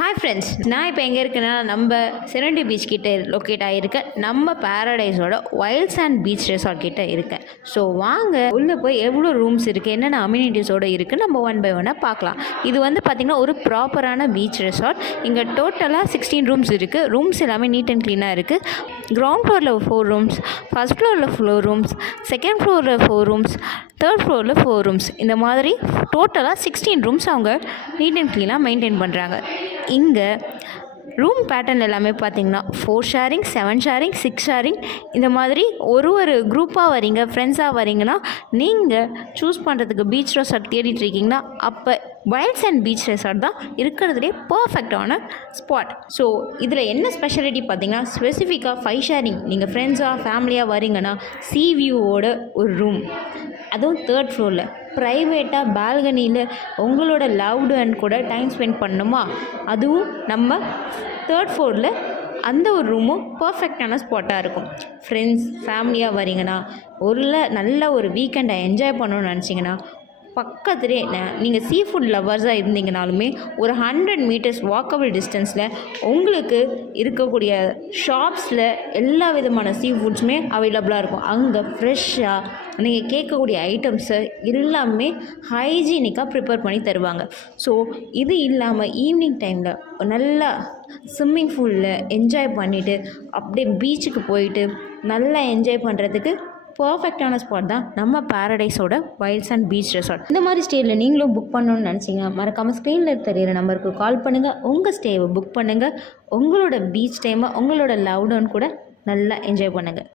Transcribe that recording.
Hi friends, நான் இப்போ எங்கே இருக்கேன்னா நம்ம செரண்டி பீச் கிட்டே லொக்கேட் ஆகியிருக்கேன். நம்ம பேரடைஸோட வைல்ட் சாண்ட் பீச் ரெசார்ட் கிட்டே இருக்கேன். ஸோ வாங்க உள்ளே போய் எவ்வளோ ரூம்ஸ் இருக்குது, என்னென்ன அம்யூனிட்டிஸோடு இருக்குது நம்ம ஒன் பை ஒன்னாக பார்க்கலாம். இது வந்து பார்த்திங்கன்னா ஒரு ப்ராப்பரான பீச் ரெசார்ட். இங்கே டோட்டலாக 16 ரூம்ஸ் இருக்குது. ரூம்ஸ் எல்லாமே நீட் அண்ட் க்ளீனாக இருக்குது. கிரவுண்ட் ஃப்ளோரில் 4 ரூம்ஸ், ஃபஸ்ட் ஃப்ளோரில் 4 ரூம்ஸ், செகண்ட் ஃப்ளோரில் 4 ரூம்ஸ், தேர்ட் ஃப்ளோரில் 4 ரூம்ஸ். இந்த மாதிரி டோட்டலாக 16 ரூம்ஸ் அவங்க நீட் அண்ட் க்ளீனாக மெயின்டைன் பண்ணுறாங்க. இங்கே ரூம் பேட்டர்ன் எல்லாமே பார்த்திங்கன்னா 4 ஷேரிங், 7 ஷேரிங், 6 ஷேரிங், இந்த மாதிரி ஒரு குரூப்பாக வரீங்க, ஃப்ரெண்ட்ஸாக வரீங்கன்னா நீங்கள் சூஸ் பண்ணுறதுக்கு பீச் ரெசார்ட் தேடிட்டு இருக்கீங்கன்னா அப்போ வைல்ட் சாண்ட் பீச் ரெசார்ட் தான் இருக்கிறதுலே பர்ஃபெக்டான ஸ்பாட். ஸோ இதில் என்ன ஸ்பெஷாலிட்டி பார்த்திங்கன்னா ஸ்பெசிஃபிக்காக 5 ஷேரிங், நீங்கள் ஃப்ரெண்ட்ஸாக ஃபேமிலியாக வரீங்கன்னா சீ வியூவோட ஒரு ரூம், அதுவும் தேர்ட் ஃப்ளோரில் ப்ரைவேட்டாக பால்கனியில் உங்களோட லவ்டு அண்ட் கூட டைம் ஸ்பெண்ட் பண்ணணுமா, அதுவும் நம்ம தேர்ட் ஃப்ளோரில் அந்த ஒரு ரூமும் பர்ஃபெக்டான ஸ்பாட்டாக இருக்கும். ஃப்ரெண்ட்ஸ் ஃபேமிலியாக வரீங்கன்னா நல்ல ஒரு வீக்கெண்டை என்ஜாய் பண்ணணும்னு நினச்சிங்கன்னா பக்கத்துலேயே நீங்கள் சீ ஃபுட் லவர்ஸாக இருந்தீங்கனாலுமே ஒரு 100 மீட்டர்ஸ் வாக்கபிள் டிஸ்டன்ஸில் உங்களுக்கு இருக்கக்கூடிய ஷாப்ஸில் எல்லா விதமான சீ ஃபுட்ஸுமே அவைலபிளாக இருக்கும். அங்கே ஃப்ரெஷ்ஷாக நீங்கள் கேட்கக்கூடிய ஐட்டம்ஸை எல்லாமே ஹைஜீனிக்காக ப்ரிப்பேர் பண்ணி தருவாங்க. ஸோ இது இல்லாமல் ஈவினிங் டைமில் நல்லா ஸ்விம்மிங் பூலில் என்ஜாய் பண்ணிவிட்டு அப்படியே பீச்சுக்கு போயிட்டு நல்லா என்ஜாய் பண்ணுறதுக்கு பர்ஃபெக்டான ஸ்பாட் தான் நம்ம பேரடைஸோட வைல்ட் சாண்ட் பீச் ரெசார்ட். இந்த மாதிரி ஸ்டேயில் நீங்களும் புக் பண்ணணும்னு நினச்சிங்க மறக்காமல் ஸ்க்ரீனில் தெரியிற நம்பருக்கு கால் பண்ணுங்கள். உங்கள் ஸ்டேவை புக் பண்ணுங்கள். உங்களோட பீச் டைமை உங்களோட லவ்டவுன் கூட நல்லா என்ஜாய் பண்ணுங்கள்.